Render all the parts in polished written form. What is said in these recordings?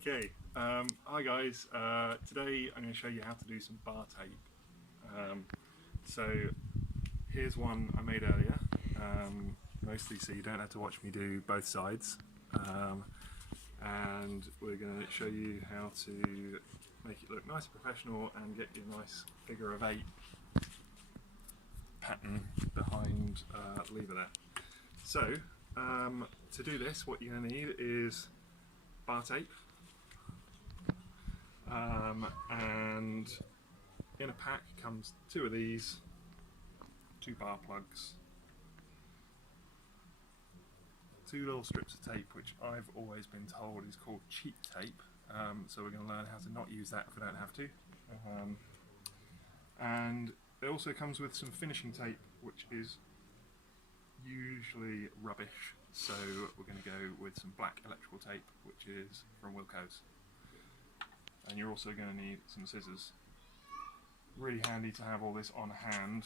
Okay, hi guys. Today I'm going to show you how to do some bar tape. So here's one I made earlier, mostly so you don't have to watch me do both sides. And we're going to show you how to make it look nice and professional and get you a nice figure of 8 pattern behind the lever there. So to do this, what you're going to need is bar tape. And in a pack comes 2 of these, 2 bar plugs, 2 little strips of tape, which I've always been told is called cheap tape, so we're going to learn how to not use that if we don't have to. And it also comes with some finishing tape, which is usually rubbish, so we're going to go with some black electrical tape, which is from Wilko's. And you're also going to need some scissors. Really handy to have all this on hand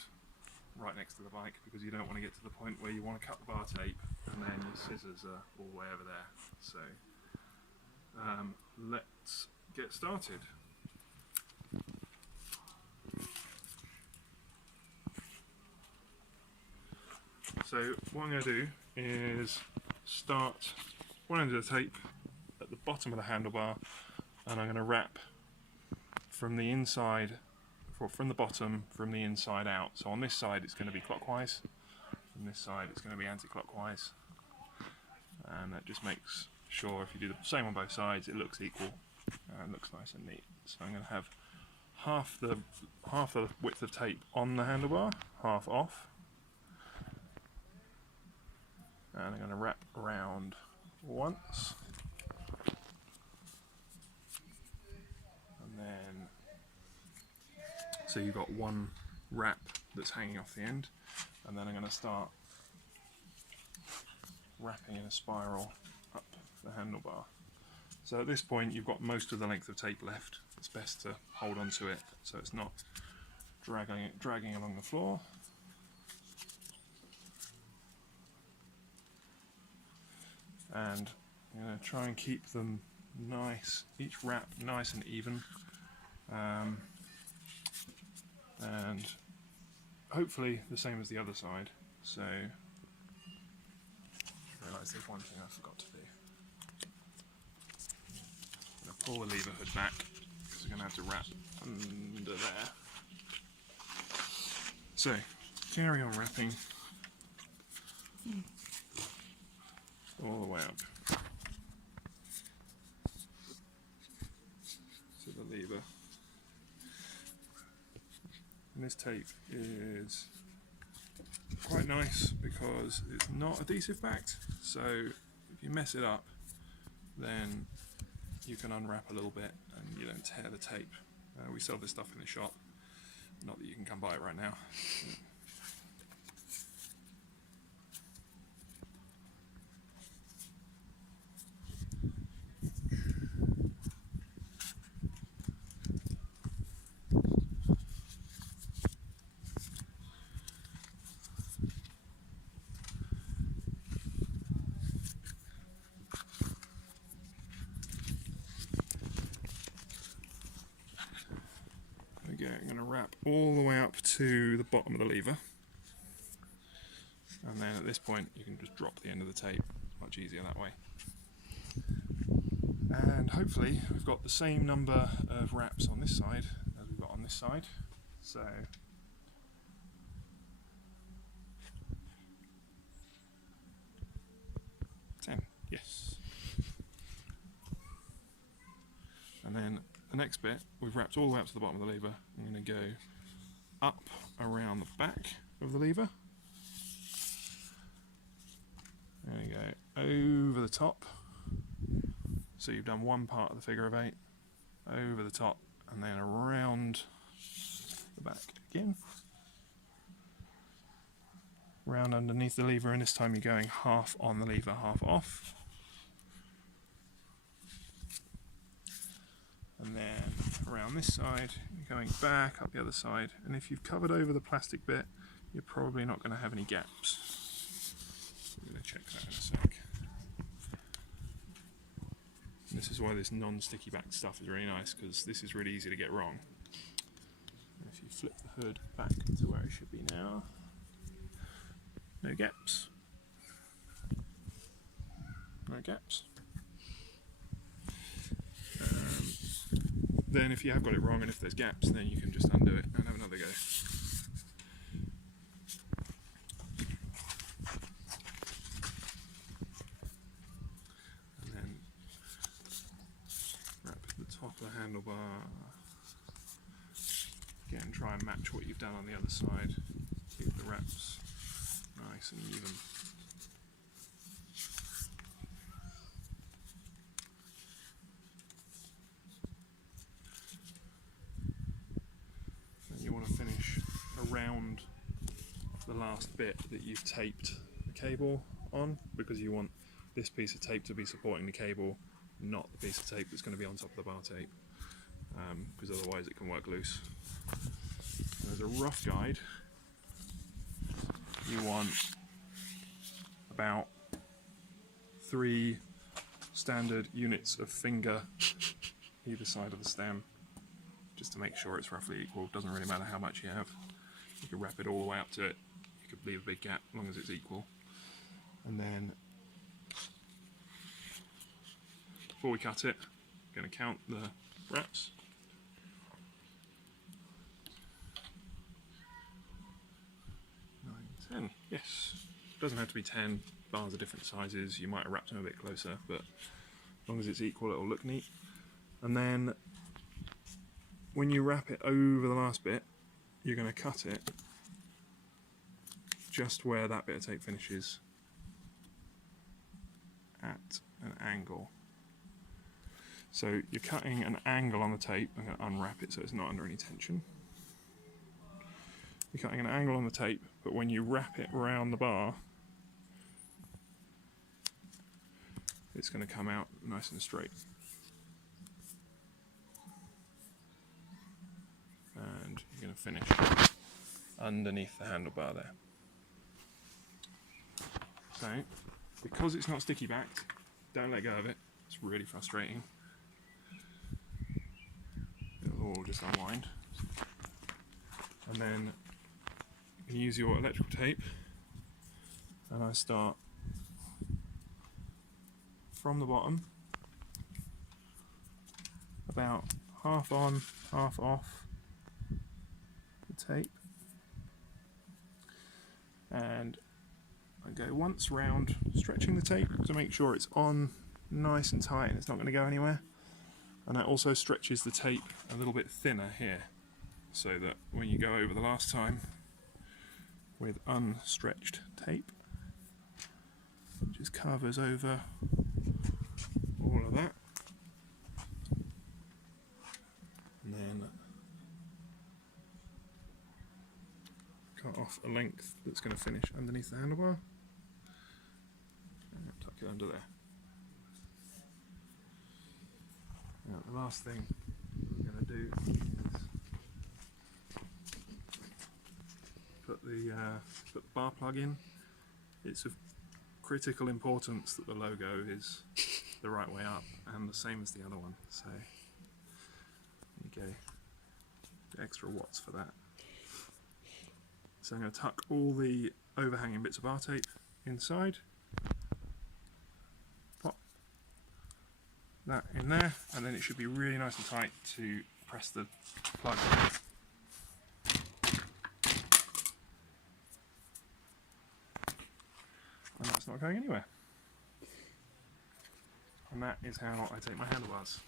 right next to the bike, because you don't want to get to the point where you want to cut the bar tape and then your scissors are all the way over there. So let's get started. So what I'm going to do is start one end of the tape at the bottom of the handlebar, and I'm going to wrap from the inside, from the bottom, from the inside out. So on this side it's going to be clockwise, on this side it's going to be anti-clockwise, and that just makes sure if you do the same on both sides it looks equal and looks nice and neat. So I'm going to have half the width of tape on the handlebar, half off, and I'm going to wrap around once. And then, so you've got one wrap that's hanging off the end, and then I'm going to start wrapping in a spiral up the handlebar. So at this point you've got most of the length of tape left. It's best to hold on to it so it's not dragging along the floor. And I'm going to try and keep them nice, each wrap nice and even, and hopefully the same as the other side. So I realise there's one thing I forgot to do. I'm going to pull the lever hood back because we're going to have to wrap under there. So carry on wrapping all the way up to the lever. And this tape is quite nice because it's not adhesive backed, so if you mess it up then you can unwrap a little bit and you don't tear the tape. We sell this stuff in the shop, not that you can come buy it right now. I'm going to wrap all the way up to the bottom of the lever, and then at this point you can just drop the end of the tape. It's much easier that way. And hopefully we've got the same number of wraps on this side as we've got on this side. So yes. And then the next bit, we've wrapped all the way up to the bottom of the lever. I'm going to go up around the back of the lever. There we go, over the top. So you've done one part of the figure of 8, over the top, and then around the back again. Round underneath the lever, and this time you're going half on the lever, half off. And then around this side, you're going back up the other side, and if you've covered over the plastic bit, you're probably not going to have any gaps. I'm going to check that in a sec. This is why this non-sticky back stuff is really nice, because this is really easy to get wrong. And if you flip the hood back to where it should be now, no gaps. No gaps. Then if you have got it wrong and if there's gaps, then you can just undo it and have another go. And then wrap the top of the handlebar. Again, try and match what you've done on the other side. Keep the wraps nice and even. You want to finish around the last bit that you've taped the cable on, because you want this piece of tape to be supporting the cable, not the piece of tape that's going to be on top of the bar tape, because otherwise it can work loose. And as a rough guide, you want about 3 standard units of finger either side of the stem, just to make sure it's roughly equal. Doesn't really matter how much you have. You could wrap it all the way up to it. You could leave a big gap as long as it's equal. And then, before we cut it, I'm going to count the wraps. 9, 10. Yes. Doesn't have to be 10. Bars are different sizes. You might have wrapped them a bit closer, but as long as it's equal, it'll look neat. And then, when you wrap it over the last bit, you're going to cut it just where that bit of tape finishes at an angle. So you're cutting an angle on the tape. I'm going to unwrap it so it's not under any tension. You're cutting an angle on the tape, but when you wrap it around the bar, it's going to come out nice and straight. And you're going to finish underneath the handlebar there. So, because it's not sticky backed, don't let go of it. It's really frustrating. It'll all just unwind. And then you can use your electrical tape, and I start from the bottom, about half on, half off the tape, and I go once round, stretching the tape to make sure it's on nice and tight and it's not going to go anywhere. And that also stretches the tape a little bit thinner here, so that when you go over the last time with unstretched tape, it just covers over all of that. And then cut off a length that's going to finish underneath the handlebar and tuck it under there. Now the last thing I'm going to do is put the bar plug in. It's of critical importance that the logo is the right way up and the same as the other one, so there you go, the extra watts for that. So I'm going to tuck all the overhanging bits of bar tape inside, pop that in there, and then it should be really nice and tight to press the plug. And that's not going anywhere. And that is how I take my handlebars.